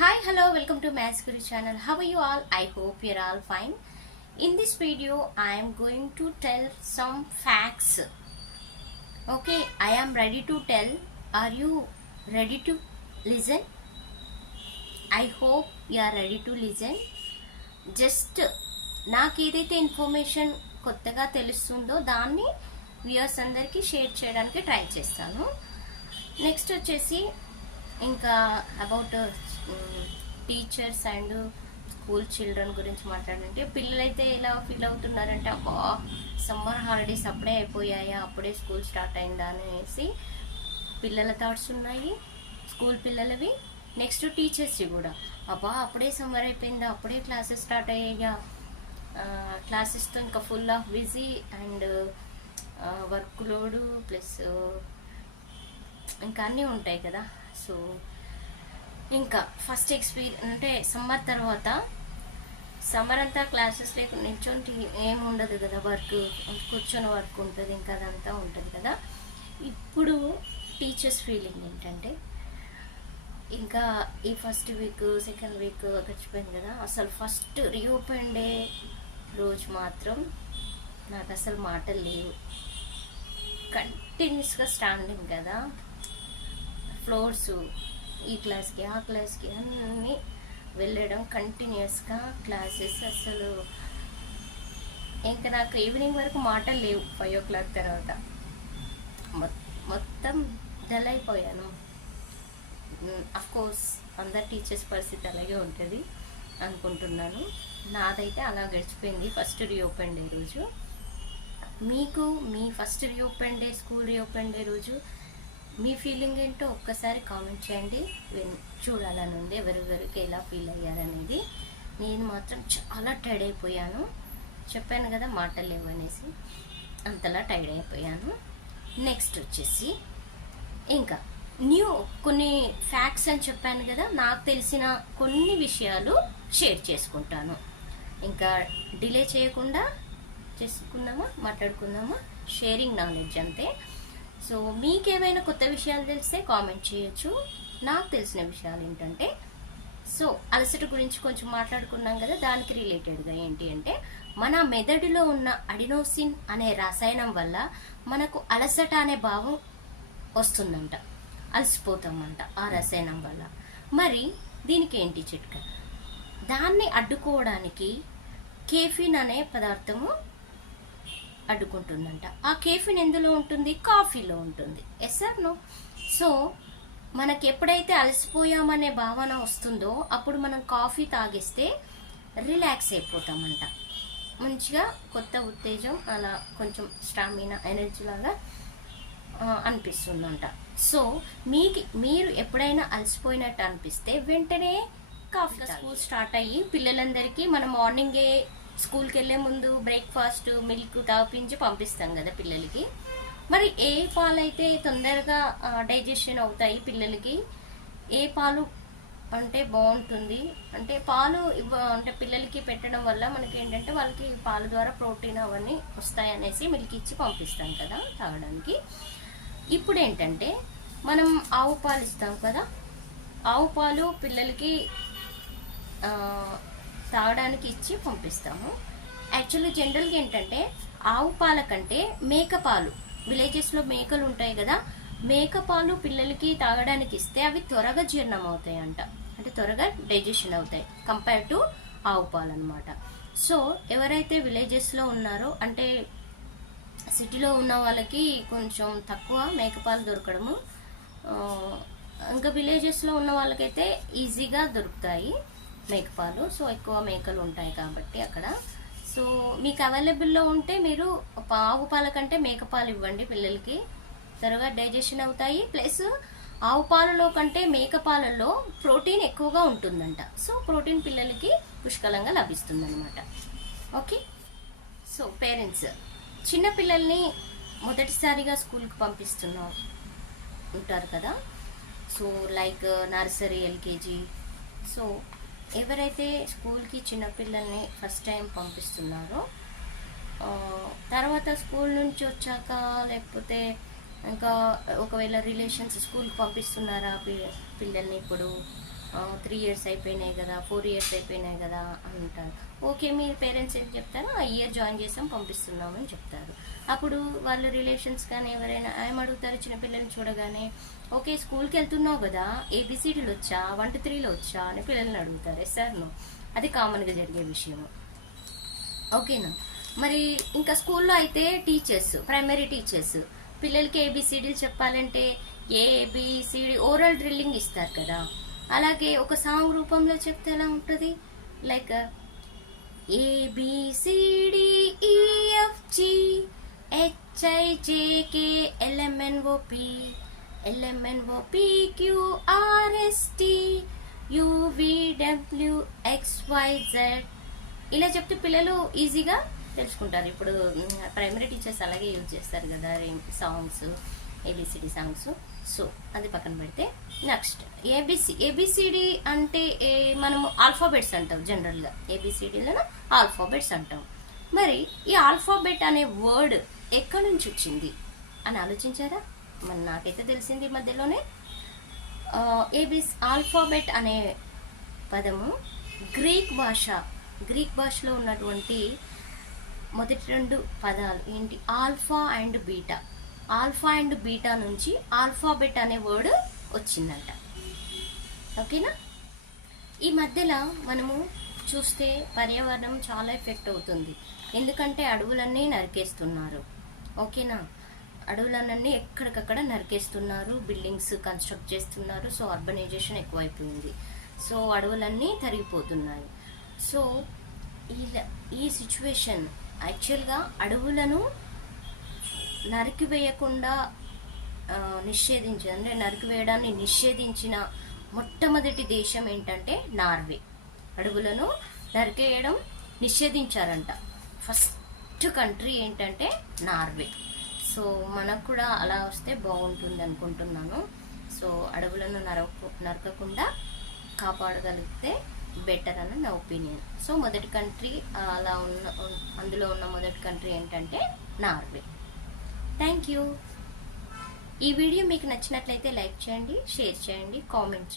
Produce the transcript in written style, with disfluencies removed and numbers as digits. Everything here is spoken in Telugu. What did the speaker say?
Hi, hello, welcome to Maths Guru channel. How are you all? I hope you're all fine. In this video, I am going to tell some facts. Okay, I am ready to tell. Are you ready to listen? I hope you are ready to listen. Just నాకు ఏదైతే ఇన్ఫర్మేషన్ కొత్తగా తెలుస్తుందో దాన్ని వ్యూయర్స్ అందరికీ షేర్ చేయడానికి ట్రై చేస్తాను. నెక్స్ట్ వచ్చేసి ఇంకా about teachers and school children గురించి మాట్లాడంటే పిల్లలైతే ఎలా ఫీల్ అవుతున్నారంటే అబ్బా సమ్మర్ హాలిడేస్ అప్పుడే అయిపోయాయా, అప్పుడే స్కూల్ స్టార్ట్ అయిందా అనేసి పిల్లల థాట్స్ ఉన్నాయి, స్కూల్ పిల్లలవి. నెక్స్ట్ టీచర్స్వి కూడా అబ్బా అప్పుడే సమ్మర్ అయిపోయిందా, అప్పుడే క్లాసెస్ స్టార్ట్ అయ్యాయా, క్లాసెస్తో ఇంకా full of busy and work load plus ఇంకా అన్నీ ఉంటాయి కదా. సో ఇంకా ఫస్ట్ ఎక్స్పీరియన్స్ అంటే సమ్మర్ తర్వాత సమ్మర్ అంతా క్లాసెస్ లేకుండా నిల్చొని ఏముండదు కదా, వర్క్ కూర్చొని వర్క్ ఉంటుంది, ఇంకా అదంతా ఉంటుంది కదా. ఇప్పుడు టీచర్స్ ఫీలింగ్ ఏంటంటే ఇంకా ఈ ఫస్ట్ వీక్ సెకండ్ వీక్ గడిచిపోయింది కదా, అసలు ఫస్ట్ రీఓపెన్ డే రోజు మాత్రం నాకు అసలు మాటలు లేవు. కంటిన్యూస్గా స్టాండింగ్ కదా, ఫ్లోర్స్ ఈ క్లాస్కి ఆ క్లాస్కి అన్నీ వెళ్ళడం, కంటిన్యూస్గా క్లాసెస్. అసలు ఇంకా నాకు ఈవినింగ్ వరకు మాటలు లేవు. 5 o'clock తర్వాత మొత్తం డల్ అయిపోయాను. అఫ్కోర్స్ అందరు టీచర్స్ పరిస్థితి అలాగే ఉంటుంది అనుకుంటున్నాను. నాదైతే అలా గడిచిపోయింది ఫస్ట్ రీఓపెన్ డే రోజు. మీకు మీ first reopen day, school reopen day రోజు మీ ఫీలింగ్ ఏంటో ఒక్కసారి కామెంట్ చేయండి. చూడాలని ఉంది ఎవరెవరికి ఎలా ఫీల్ అయ్యారనేది. నేను మాత్రం చాలా టైర్డ్ అయిపోయాను, చెప్పాను కదా మాటలు లేవనేసి, అంతలా టైర్డ్ అయిపోయాను. నెక్స్ట్ వచ్చేసి ఇంకా కొన్ని ఫ్యాక్ట్స్ అని చెప్పాను కదా, నాకు తెలిసిన కొన్ని విషయాలు షేర్ చేసుకుంటాను. ఇంకా డిలే చేయకుండా మాట్లాడుకుందామా, షేరింగ్ నాలెడ్జ్ అంతే. సో మీకేమైనా కొత్త విషయాలు తెలిస్తే కామెంట్ చేయొచ్చు. నాకు తెలిసిన విషయాలు ఏంటంటే, సో అలసట గురించి కొంచెం మాట్లాడుకున్నాం కదా, దానికి రిలేటెడ్గా ఏంటి అంటే మన మెదడులో ఉన్న అడినోసిన్ అనే రసాయనం వల్ల మనకు అలసట అనే భావం వస్తుందంట, అలసిపోతామంట ఆ రసాయనం వల్ల. మరి దీనికి ఏంటి చిట్కా? దాన్ని అడ్డుకోవడానికి కేఫిన్ అనే పదార్థము అడ్డుకుంటుందంట. ఆ కేఫిన్ ఎందులో ఉంటుంది? కాఫీలో ఉంటుంది. Yes are no? సో మనకి ఎప్పుడైతే అలసిపోయామనే భావన వస్తుందో అప్పుడు మనం కాఫీ తాగిస్తే రిలాక్స్ అయిపోతామంట, మంచిగా కొత్త ఉత్తేజం, అలా కొంచెం స్టామినా ఎనర్జీ లాగా అనిపిస్తుందంట. సో మీరు ఎప్పుడైనా అలసిపోయినట్టు అనిపిస్తే వెంటనే కాఫీ. స్కూల్ స్టార్ట్ అయ్యి పిల్లలందరికీ మనం మార్నింగే స్కూల్కి వెళ్ళే ముందు బ్రేక్ఫాస్ట్ మిల్క్ తాపించి పంపిస్తాం కదా పిల్లలకి. మరి ఏ పాలు అయితే తొందరగా డైజెషన్ అవుతాయి పిల్లలకి, ఏ పాలు అంటే బాగుంటుంది అంటే పాలు అంటే పిల్లలకి పెట్టడం వల్ల మనకి ఏంటంటే వాళ్ళకి పాల ద్వారా ప్రోటీన్ అవన్నీ వస్తాయి అనేసి మిల్క్ ఇచ్చి పంపిస్తాం కదా తాగడానికి. ఇప్పుడు ఏంటంటే మనం ఆవు పాలు ఇస్తాం కదా, ఆవు పాలు పిల్లలకి తాగడానికి ఇచ్చి పంపిస్తాము. యాక్చువల్లీ జనరల్గా ఏంటంటే ఆవు పాల కంటే మేకపాలు, విలేజెస్లో మేకలు ఉంటాయి కదా, మేకపాలు పిల్లలకి తాగడానికి ఇస్తే అవి త్వరగా జీర్ణం అవుతాయి అంట, అంటే త్వరగా డైజెషన్ అవుతాయి కంపేర్ టు ఆవు పాలు అనమాట. సో ఎవరైతే విలేజెస్లో ఉన్నారో, అంటే సిటీలో ఉన్న వాళ్ళకి కొంచెం తక్కువ మేకపాలు దొరకడము, ఇంకా విలేజెస్లో ఉన్న వాళ్ళకైతే ఈజీగా దొరుకుతాయి మేకపాలు. సో ఎక్కువ మేకలు ఉంటాయి కాబట్టి అక్కడ. సో మీకు అవైలబుల్లో ఉంటే మీరు ఆవు పాల కంటే మేకపాలు ఇవ్వండి పిల్లలకి, త్వరగా డైజెషన్ అవుతాయి. ప్లస్ ఆవు పాలలో కంటే మేకపాలలో ప్రోటీన్ ఎక్కువగా ఉంటుందంట. సో ప్రోటీన్ పిల్లలకి పుష్కలంగా లభిస్తుంది అనమాట. ఓకే. సో పేరెంట్స్ చిన్నపిల్లల్ని మొదటిసారిగా స్కూల్కి పంపిస్తున్నాం ఉంటారు కదా, so like nursery, LKG. So ఎవరైతే స్కూల్కి చిన్నపిల్లల్ని ఫస్ట్ టైం పంపిస్తున్నారో తర్వాత స్కూల్ నుంచి వచ్చాక, లేకపోతే ఇంకా ఒకవేళ రిలేషన్స్ స్కూల్కి పంపిస్తున్నారా పిల్లల్ని ఇప్పుడు 3 years అయిపోయినాయి కదా, 4 years అయిపోయినాయి కదా అని అంటారు. ఓకే, మీరు పేరెంట్స్ ఏం చెప్తారు, ఆ ఇయర్ జాయిన్ చేసాం పంపిస్తున్నామని చెప్తారు. అప్పుడు వాళ్ళ రిలేషన్స్ కానీ ఎవరైనా ఏమడుగుతారు, చిన్నపిల్లల్ని చూడగానే ఓకే స్కూల్కి వెళ్తున్నావు కదా, ఏబిసిడీలు వచ్చా, 1 to 3లో వచ్చా అని పిల్లల్ని అడుగుతారు. సార్ నో, అది కామన్గా జరిగే విషయం. ఓకేనా. మరి ఇంకా స్కూల్లో అయితే టీచర్స్, ప్రైమరీ టీచర్స్ పిల్లలకి ఏబిసిడీలు చెప్పాలంటే ఏబిసిడి ఓరల్ డ్రిల్లింగ్ ఇస్తారు కదా, అలాగే ఒక సాంగ్ రూపంలో చెప్తే ఎలా ఉంటుంది, like ABCDEFG HIJK LMNOP LMNOPQRST UVWXYZ ఇలా చెప్తే పిల్లలు ఈజీగా తెలుసుకుంటారు. ఇప్పుడు ప్రైమరీ టీచర్స్ అలాగే యూజ్ చేస్తారు కదా సాంగ్స్, ఏబిసిడి సాంగ్స్. సో అది పక్కన పెడితే నెక్స్ట్ ఏబిసిడి అంటే మనము ఆల్ఫాబెట్స్ అంటాం జనరల్గా, ఏబిసిడీలను ఆల్ఫాబెట్స్ అంటాం. మరి ఈ ఆల్ఫాబెట్ అనే వర్డ్ ఎక్కడి నుంచి వచ్చింది అని ఆలోచించారా? మరి నాకైతే తెలిసింది ఈ మధ్యలోనే. ఆల్ఫాబెట్ అనే పదము గ్రీక్ భాషలో ఉన్నటువంటి మొదటి 2 పదాలు ఏంటి, alpha and beta. Alpha and beta నుంచి ఆల్ఫాబెట్ అనే వర్డ్ వచ్చిందంట. ఓకేనా. ఈ మధ్యలో మనము చూస్తే పర్యావరణం చాలా ఎఫెక్ట్ అవుతుంది, ఎందుకంటే అడవులన్నీ నరికేస్తున్నారు. ఓకేనా, అడవులన్నీ ఎక్కడికక్కడ నరికేస్తున్నారు, బిల్డింగ్స్ కన్స్ట్రక్ట్ చేస్తున్నారు. సో అర్బనైజేషన్ ఎక్కువైపోయింది, సో అడవులన్నీ తరిగిపోతున్నాయి. సో ఈ సిచ్యువేషన్ యాక్చువల్గా అడవులను నరికివేయకుండా అంటే నరికివేయడాన్ని నిషేధించిన మొట్టమొదటి దేశం ఏంటంటే నార్వే. అడవులను నరికేయడం నిషేధించారంట ఫస్ట్ కంట్రీ ఏంటంటే నార్వే. సో మనకు కూడా అలా వస్తే బాగుంటుంది అనుకుంటున్నాను. సో అడవులను నరకకుండా కాపాడగలిగితే బెటర్ అని నా ఒపీనియన్. సో మొదటి కంట్రీ అందులో ఉన్న మొదటి కంట్రీ ఏంటంటే నార్వే. Thank you. ఈ వీడియో మీకు నచ్చినట్లయితే లైక్ చేయండి, షేర్ చేయండి, కామెంట్ చేయండి.